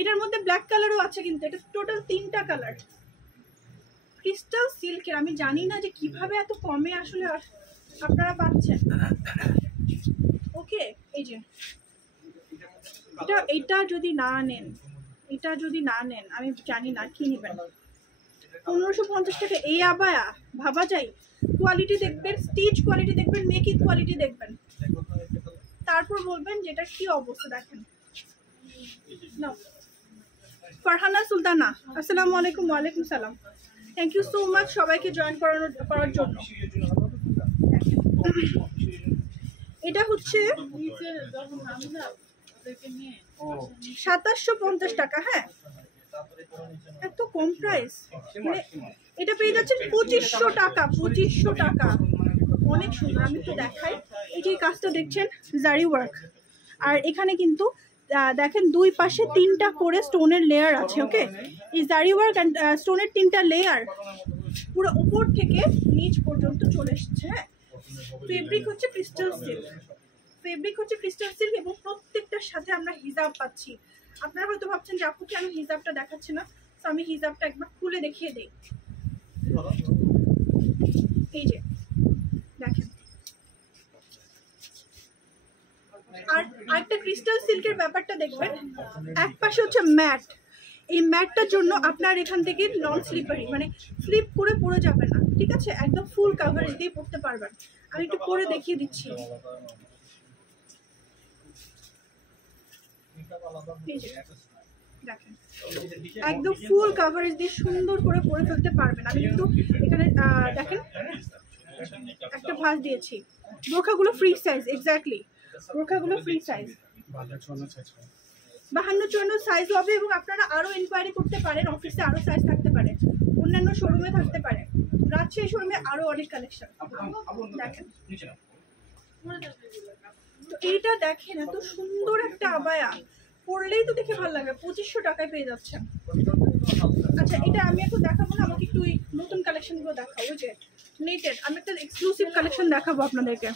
এটার মধ্যে ব্ল্যাক কালারও আছে, কিন্তু এটা টোটাল 3টা কালার ক্রিস্টাল সিল্কের। আমি জানি না যে কিভাবে এত কমে আসলে আপনারা পাচ্ছেন। ওকে, এই যে এটা যদি না নেন, আমি জানি না কি নেবেন। 1550 টাকা এই আবায়া, ভাবা যায়। কোয়ালিটি দেখবেন, স্টিচ কোয়ালিটি দেখবেন, মেকিং কোয়ালিটি দেখবেন, তারপর বলবেন যেটা কি অবস্থা। দেখেন না, ফারহানা সুলতানা, আসসালামু আলাইকুম। ওয়ালাইকুম সালাম, থ্যাংক ইউ সো মাচ সবাইকে জয়েন করার জন্য। এটা হচ্ছে 2750 টাকা। হ্যাঁ, এত কম প্রাইস, এটা পেয়ে যাচ্ছেন 2500 টাকা। 2500 টাকা, অনেক সুন্দর। আমি তো দেখাই, এই যে কাজটা দেখছেন জারি ওয়ার্ক, আর এখানে কিন্তু দেখেন দুই পাশে 3টা করে স্টোনের লেয়ার আছে। ওকে, এই জারি ওয়ার্ক অ্যান্ড স্টোনের 3টা লেয়ার পুরো উপর থেকে নিচ পর্যন্ত চলে এসছে। হ্যাঁ, ফেব্রিক হচ্ছে ক্রিস্টাল সিল্ক, এবং প্রত্যেকটার সাথে আমরা হিজাব পাচ্ছি। আপনারা হয়তো ভাবছেন যে আপুকে আমি হিজাবটা দেখাচ্ছি না, তো আমি হিজাবটা একবার খুলে দেখিয়ে দিই। এই যে দেখেন, আর একটা ক্রিস্টাল সিল্কের ব্যাপারটা দেখবেন, এক পাশে হচ্ছে ম্যাট। এই ম্যাটটার জন্য আপনার এখান থেকে নন স্লিপারি, মানে স্লিপ করে পড়ে যাবে না, ঠিক আছে? একদম ফুল কাভারেজ দিয়ে পড়তে পারবেন। আমি একটু পরে দেখিয়ে দিচ্ছি। দেখেন, একদম ফুল কাভারেজ দিয়ে সুন্দর করে পরে ফেলতে পারবেন। আমি একটু এখানে দেখেন একটা ভাঁজ দিয়েছি। বোরখাগুলো ফ্রি সাইজ, এক্স্যাক্টলি বোরখাগুলো ফ্রি সাইজ, 52-54 সাইজ হবে। এবং আপনারা আরো ইনকোয়ারি করতে পারেন, অফিসে আরো সাইজ থাকতে পারে, অন্যান্য শোরুমে থাকতে পারে, রাজশাহী শোরুমে আরো অনেক কালেকশন। দেখেন, তো এইটা দেখেন, এত সুন্দর একটা আবায়া, পরলেই তো দেখে ভালো লাগে। 2500 টাকায় পেয়ে যাচ্ছেন। আচ্ছা, এটা আমি এখন দেখাবো না, আমাকে একটু নতুন কালেকশন গুলো দেখাবো। ওই যে নেটেড, আমি একটা এক্সক্লুসিভ কালেকশন দেখাবো আপনাদেরকে।